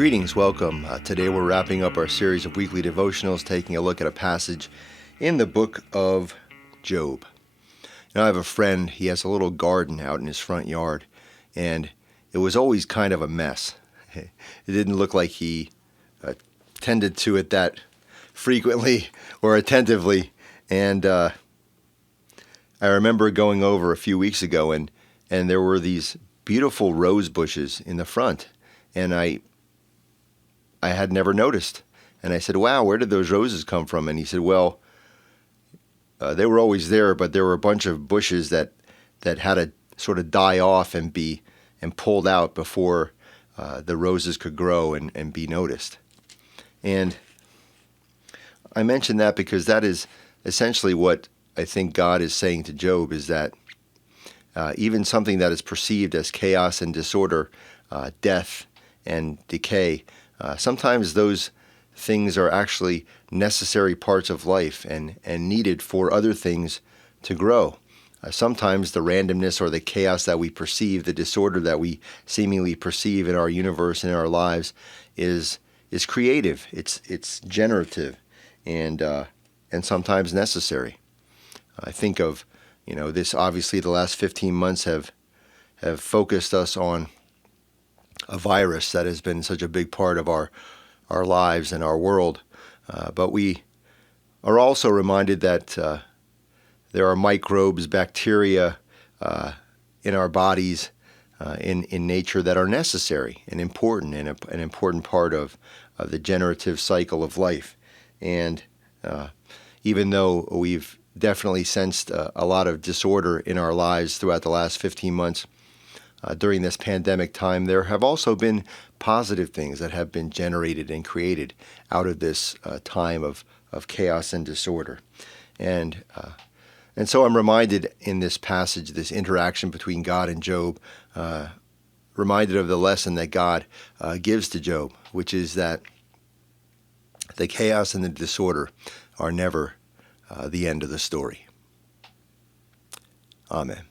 Greetings, welcome. Today we're wrapping up our series of weekly devotionals, taking a look at a passage in the book of Job. Now, I have a friend, he has a little garden out in his front yard, and it was always kind of a mess. It didn't look like he tended to it that frequently or attentively, and I remember going over a few weeks ago, and there were these beautiful rose bushes in the front, and I had never noticed. And I said, wow, where did those roses come from? And he said, well, they were always there, but there were a bunch of bushes that had to sort of die off and be pulled out before the roses could grow and be noticed. And I mention that because that is essentially what I think God is saying to Job, is that even something that is perceived as chaos and disorder, death and decay, sometimes those things are actually necessary parts of life and needed for other things to grow. Sometimes the randomness or the chaos that we perceive, the disorder that we seemingly perceive in our universe and in our lives is creative. It's generative and sometimes necessary. I think of, this obviously the last 15 months have focused us on a virus that has been such a big part of our lives and our world. But we are also reminded that there are microbes, bacteria in our bodies, in nature that are necessary and important and an important part of the generative cycle of life. And even though we've definitely sensed a lot of disorder in our lives throughout the last 15 months, during this pandemic time, there have also been positive things that have been generated and created out of this time of chaos and disorder. And so I'm reminded in this passage, this interaction between God and Job, reminded of the lesson that God gives to Job, which is that the chaos and the disorder are never the end of the story. Amen.